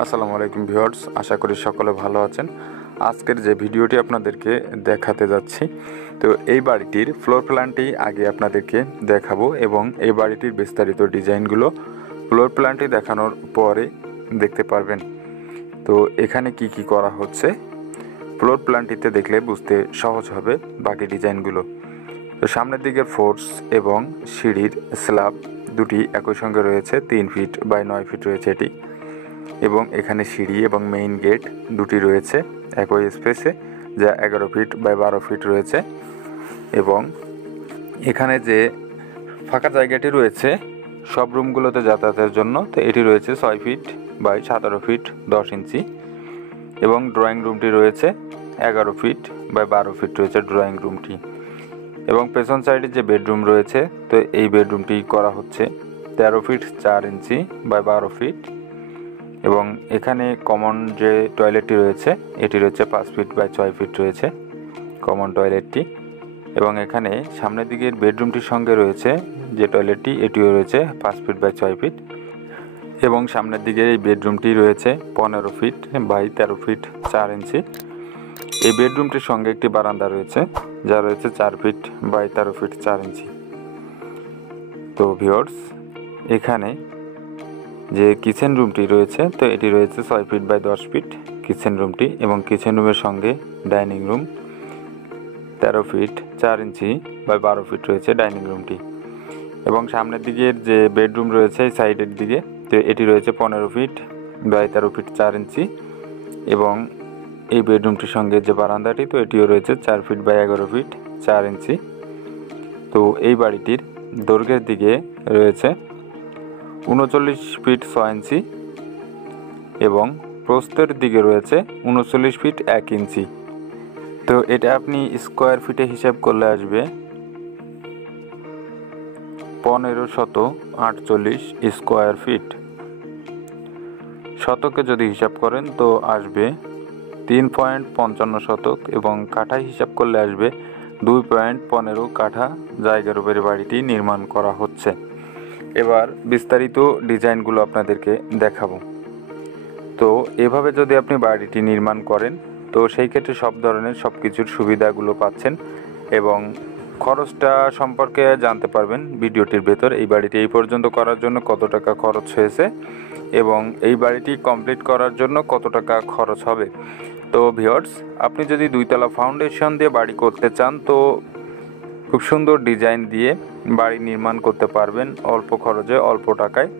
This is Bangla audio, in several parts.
আসসালামু আলাইকুম ভিউয়ার্স, আশা করি সকলে ভালো আছেন। আজকের যে ভিডিওটি আপনাদেরকে দেখাতে যাচ্ছি, তো এই বাড়িটির ফ্লোর প্ল্যানটি আগে আপনাদেরকে দেখাবো এবং এই বাড়িটির বিস্তারিত ডিজাইনগুলো ফ্লোর প্ল্যানটি দেখানোর পরে দেখতে পারবেন। তো এখানে কি কি করা হচ্ছে ফ্লোর প্ল্যানটিতে দেখলে বুঝতে সহজ হবে বাকি ডিজাইনগুলো। তো সামনের দিকের ফোর্স এবং সিঁড়ির স্ল্যাব দুটি একই সঙ্গে রয়েছে, 3 ফিট বাই 9 ফিট রয়েছে এটি, এবং এখানে সিঁড়ি এবং মেইন গেট দুটি রয়েছে একই স্পেসে, যা 11 ফিট বাই 12 ফিট রয়েছে। এবং এখানে যে ফাঁকা জায়গাটি রয়েছে সব রুমগুলোতে যাতায়াতের জন্য, তো এটি রয়েছে 6 ফিট বাই 17 ফিট 10 ইঞ্চি, এবং ড্রয়িং রুমটি রয়েছে 11 ফিট বাই 12 ফিট রয়েছে ড্রয়িং রুমটি। এবং পেছন সাইডে যে বেডরুম রয়েছে, তো এই বেডরুমটি করা হচ্ছে 13 ফিট 4 ইঞ্চি বাই 12 ফিট। এবং এখানে কমন যে টয়লেটটি রয়েছে এটি রয়েছে 5 ফিট বাই 6 ফিট রয়েছে কমন টয়লেটটি। এবং এখানে সামনের দিকের বেডরুমটির সঙ্গে রয়েছে যে টয়লেটটি, এটিও রয়েছে 5 ফিট বাই 6 ফিট। এবং সামনের দিকের এই বেডরুমটি রয়েছে 15 ফিট বাই 13 ফিট 4 ইঞ্চি। এই বেডরুমটির সঙ্গে একটি বারান্দা রয়েছে, যা রয়েছে 4 ফিট বাই 13 ফিট 4 ইঞ্চি। তো ভিউয়ার্স, এখানে যে কিচেন রুমটি রয়েছে, তো এটি রয়েছে 6 ফিট বাই 10 ফিট কিচেন রুমটি, এবং কিচেন রুমের সঙ্গে ডাইনিং রুম 13 ফিট 4 ইঞ্চি বাই 12 ফিট রয়েছে ডাইনিং রুমটি। এবং সামনের দিকের যে বেডরুম রয়েছে সাইডের দিকে, তো এটি রয়েছে 15 ফিট বাই 13 ফিট 4 ইঞ্চি। এবং এই বেডরুমটির সঙ্গে যে বারান্দাটি, তো এটিও রয়েছে 4 ফিট বাই 11 ফিট 4 ইঞ্চি। তো এই বাড়িটির দৈর্ঘ্যের দিকে রয়েছে 39 ফিট 6 ইঞ্চি এবং প্রস্থের দিকে রয়েছে 39 ফিট 1 ইঞ্চি। তো এটা আপনি স্কোয়ার ফিটে হিসাব করলে আসবে 1548 স্কোয়ার ফিট। শতকে যদি হিসাব করেন তো আসবে 3.55 শতক, এবং কাঠায় হিসাব করলে আসবে 2.15 কাঠা জায়গার উপরে বাড়িটি নির্মাণ করা হচ্ছে। এবার বিস্তারিত ডিজাইনগুলো আপনাদেরকে দেখাবো। তো এভাবে যদি আপনি বাড়িটি নির্মাণ করেন, তো সেই ক্ষেত্রে সব ধরনের সব কিছুর সুবিধাগুলো পাচ্ছেন এবং খরচটা সম্পর্কে জানতে পারবেন ভিডিওটির ভেতর। এই বাড়িটি এই পর্যন্ত করার জন্য কত টাকা খরচ হয়েছে এবং এই বাড়িটি কমপ্লিট করার জন্য কত টাকা খরচ হবে। তো ভিউয়ার্স, আপনি যদি 2 তলা ফাউন্ডেশন দিয়ে বাড়ি করতে চান, তো খুব সুন্দর ডিজাইন দিয়ে বাড়ি নির্মাণ করতে পারবেন অল্প খরচে অল্প টাকায়।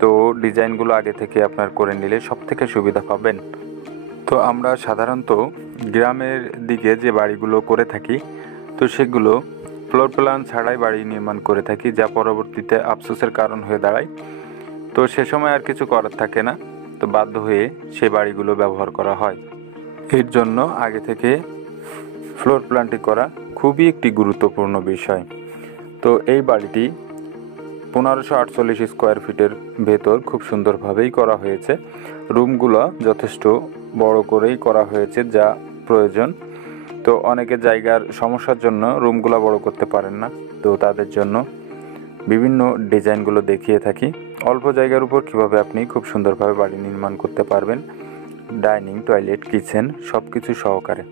তো ডিজাইনগুলো আগে থেকে আপনার করে নিলে সব থেকে সুবিধা পাবেন। তো আমরা সাধারণত গ্রামের দিকে যে বাড়িগুলো করে থাকি, তো সেগুলো ফ্লোর প্ল্যান ছাড়াই বাড়ি নির্মাণ করে থাকি, যা পরবর্তীতে আফসোসের কারণ হয়ে দাঁড়ায়। তো সে সময় আর কিছু করার থাকে না, তো বাধ্য হয়ে সে বাড়িগুলো ব্যবহার করা হয়। এর জন্য আগে থেকে ফ্লোর প্ল্যানটি করা খুবই একটি গুরুত্বপূর্ণ বিষয়। তো এই বাড়িটি 1548 স্কোয়ার ফিটের ভেতর খুব সুন্দরভাবেই করা হয়েছে। রুমগুলো যথেষ্ট বড় করেই করা হয়েছে, যা প্রয়োজন। তো অনেকে জায়গার সমস্যার জন্য রুমগুলো বড় করতে পারেন না, তো তাদের জন্য বিভিন্ন ডিজাইনগুলো দেখিয়ে থাকি অল্প জায়গার উপর কিভাবে আপনি খুব সুন্দরভাবে বাড়ি নির্মাণ করতে পারবেন, ডাইনিং, টয়লেট, কিচেন সব কিছু সহকারে।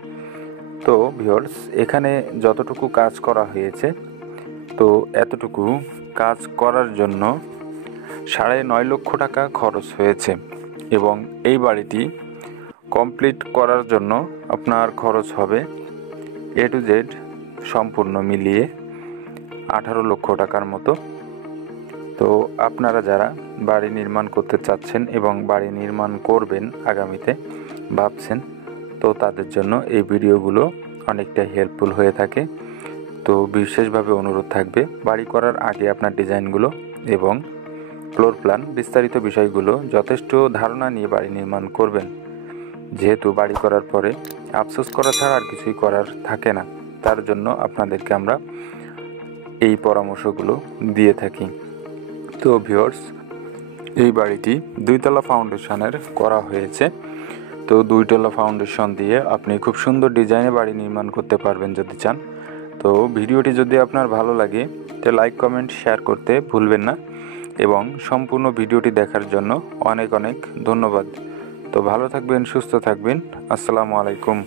তো ভিউয়ার্স, এখানে যতটুকু কাজ করা হয়েছে, তো এতটুকু কাজ করার জন্য 9.5 লক্ষ টাকা খরচ হয়েছে। এবং এই বাড়িটি কমপ্লিট করার জন্য আপনার খরচ হবে A to Z সম্পূর্ণ মিলিয়ে 18 লক্ষ টাকার মতো। তো আপনারা যারা বাড়ি নির্মাণ করতে চাচ্ছেন এবং বাড়ি নির্মাণ করবেন আগামীতে ভাবছেন, তো তাদের জন্য এই ভিডিওগুলো অনেকটা হেল্পফুল হয়ে থাকে। তো বিশেষভাবে অনুরোধ থাকবে, বাড়ি করার আগে আপনার ডিজাইনগুলো এবং ফ্লোর প্ল্যান বিস্তারিত বিষয়গুলো যথেষ্ট ধারণা নিয়ে বাড়ি নির্মাণ করবেন, যেহেতু বাড়ি করার পরে আফসোস করা ছাড়া আর কিছুই করার থাকে না। তার জন্য আপনাদেরকে আমরা এই পরামর্শগুলো দিয়ে থাকি। তো ভিউয়ার্স, এই বাড়িটি 2 তলা ফাউন্ডেশনের করা হয়েছে। তো 2 তলা ফাউন্ডেশন দিয়ে আপনি খুব সুন্দর ডিজাইনে বাড়ি নির্মাণ করতে পারবেন যদি চান। তো ভিডিওটি যদি আপনার ভালো লাগে, তো লাইক, কমেন্ট, শেয়ার করতে ভুলবেন না। এবং সম্পূর্ণ ভিডিওটি দেখার জন্য অনেক অনেক ধন্যবাদ। তো ভালো থাকবেন, সুস্থ থাকবেন। আসসালামু আলাইকুম।